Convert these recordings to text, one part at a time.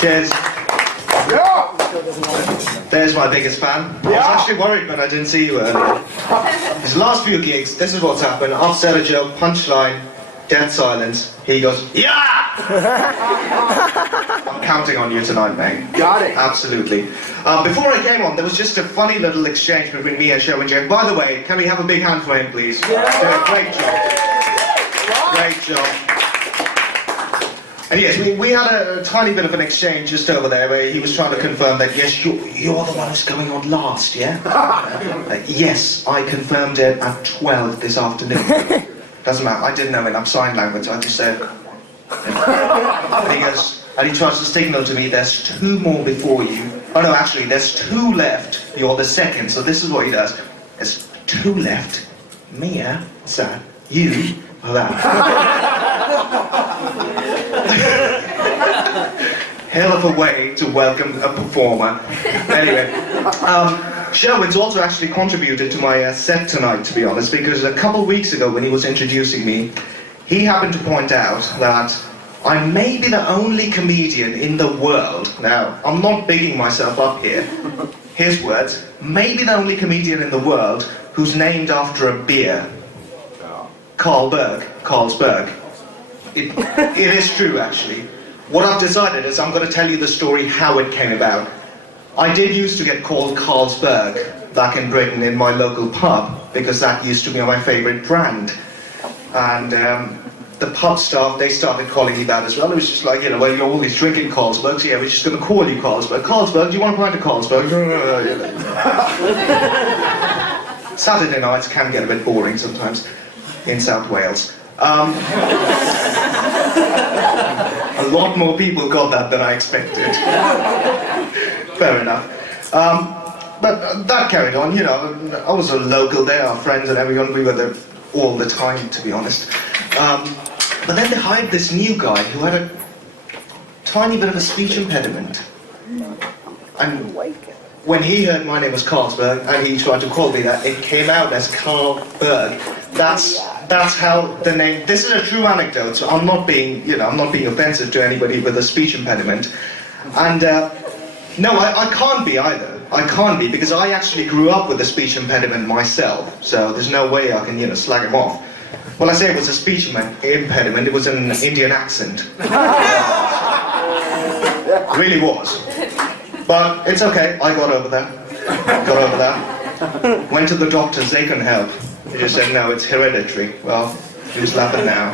Cheers. Yeah. There's my biggest fan. I was actually worried when I didn't see you earlier. His last few gigs, this is what's happened. I've said a joke, punchline, dead silence. He goes, yeah! I'm counting on you tonight, mate. Got it. Absolutely. Before I came on, there was just a funny little exchange between me and Show and Jake. By the way, can we have a big hand for him, please? Yeah. Great job. Great job. And yes, we had a tiny bit of an exchange just over there where he was trying to confirm that, yes, you're the one who's going on last, yeah? Yes, I confirmed it at 12 this afternoon. Doesn't matter, I didn't know enough sign language, I just said... And he goes, and he tries to signal to me, there's 2 more before you. Oh no, actually, there's 2 left, you're the second, so this is what he does. There's 2 left, me, yeah? What's that? You, that. Hell of a way to welcome a performer. Anyway, Sherwin's also actually contributed to my set tonight, to be honest, because a couple of weeks ago when he was introducing me, he happened to point out that I may be the only comedian in the world, now, I'm not bigging myself up here, his words, maybe the only comedian in the world who's named after a beer. Karl Berg, Karl's Berg. It is true, actually. What I've decided is I'm going to tell you the story how it came about. I did used to get called Carlsberg back in Britain in my local pub because that used to be my favourite brand. And the pub staff, they started calling me that as well. It was just like, you know, well, you're always drinking Carlsberg, so yeah, we're just going to call you Carlsberg. Carlsberg, do you want to pint of Carlsberg? Saturday nights can get a bit boring sometimes in South Wales. A lot more people got that than I expected. Fair enough. But that carried on, you know. I was a local there, our friends and everyone, we were there all the time, to be honest. But then they hired this new guy who had a tiny bit of a speech impediment. And when he heard my name was Carlsberg and he tried to call me that, it came out as Karl Berg. That's how the name, this is a true anecdote, so I'm not being, you know, I'm not being offensive to anybody with a speech impediment. And no, I can't be either. I can't be because I actually grew up with a speech impediment myself, so there's no way I can, you know, slag him off. Well, I say it was a speech impediment, it was an Indian accent. Really was. But it's okay, I got over that. Went to the doctors, they couldn't help. They just said, no, it's hereditary. Well, who's laughing now?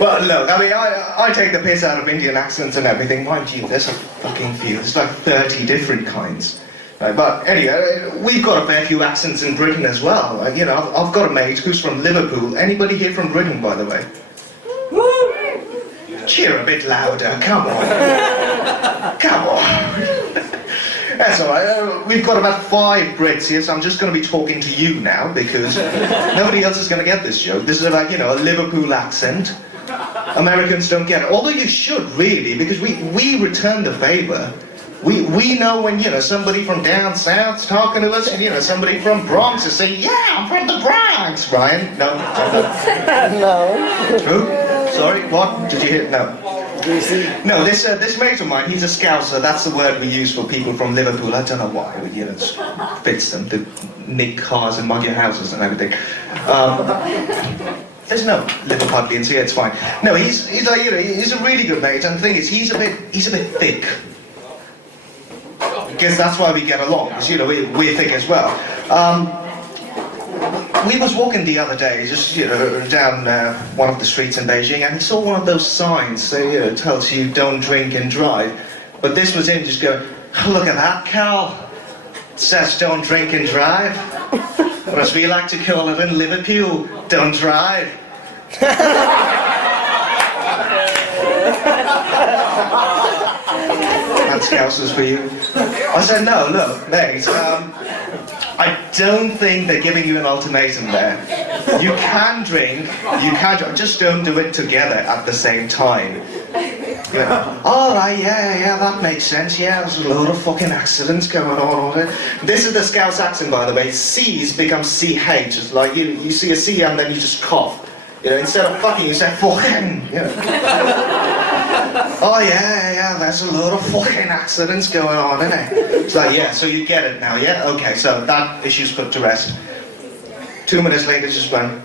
Well, look, I mean, I take the piss out of Indian accents and everything. Mind you, there's a fucking few. There's like 30 different kinds. Right, but anyway, we've got a fair few accents in Britain as well. Like, you know, I've got a mate who's from Liverpool. Anybody here from Britain, by the way? Cheer a bit louder, come on. Come on. That's alright, we've got about 5 Brits here, so I'm just going to be talking to you now, because nobody else is going to get this joke. This is about, you know, a Liverpool accent. Americans don't get it, although you should, really, because we return the favour. We know when, you know, somebody from down south's talking to us, and, you know, somebody from Bronx is saying, yeah, I'm from the Bronx, Brian. No? No. Who? Sorry, what? Did you hear? No. No, this mate of mine, he's a Scouser. That's the word we use for people from Liverpool. I don't know why, but, you know, it fits them to nick cars and mug your houses and everything. There's no Liverpudlians here, it's fine. No, he's like, you know, he's a really good mate, and the thing is, he's a bit thick. Because that's why we get along, because, you know, we're thick as well. We was walking the other day, just, you know, down one of the streets in Beijing, and he saw one of those signs that, you know, tells you don't drink and drive. But this was him just going, oh, look at that, Karl. It says don't drink and drive. Or as we like to call it in Liverpool, don't drive. That's Scousers for you. I said, no, look, mate, I don't think they're giving you an ultimatum there. You can drink, just don't do it together at the same time. You know, all right, yeah, that makes sense. Yeah, there's a load of fucking accidents going on. This is the Scouse accent, by the way. C's become CH. It's like you see a C and then you just cough. You know, instead of fucking, you say fucking. You know. Oh yeah, there's a load of fucking accidents going on, isn't it? It's like, yeah, so you get it now, yeah? Okay, so that issue's put to rest. 2 minutes later, just went,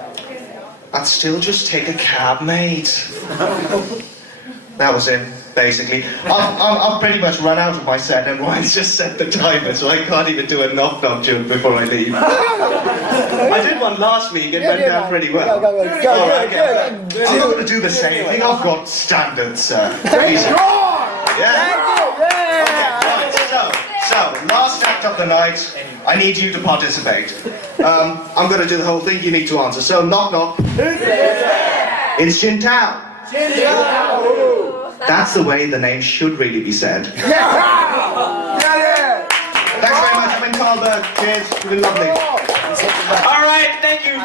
I'd still just take a cab, mate. That was it, basically. I've pretty much run out of my set, and Ryan's just set the timer, so I can't even do a knock-knock joke before I leave. I did one last week, it went down pretty well. Go, All right, I'm not going to do the same thing. I've got standards, sir. Easy. Yeah. Okay, so, last act of the night, I need you to participate. I'm going to do the whole thing, you need to answer. So, knock knock. It's Jintao. That's the way the name should really be said. Thanks very much, I've been Karl Berg. Cheers, you've been lovely. All right, thank you.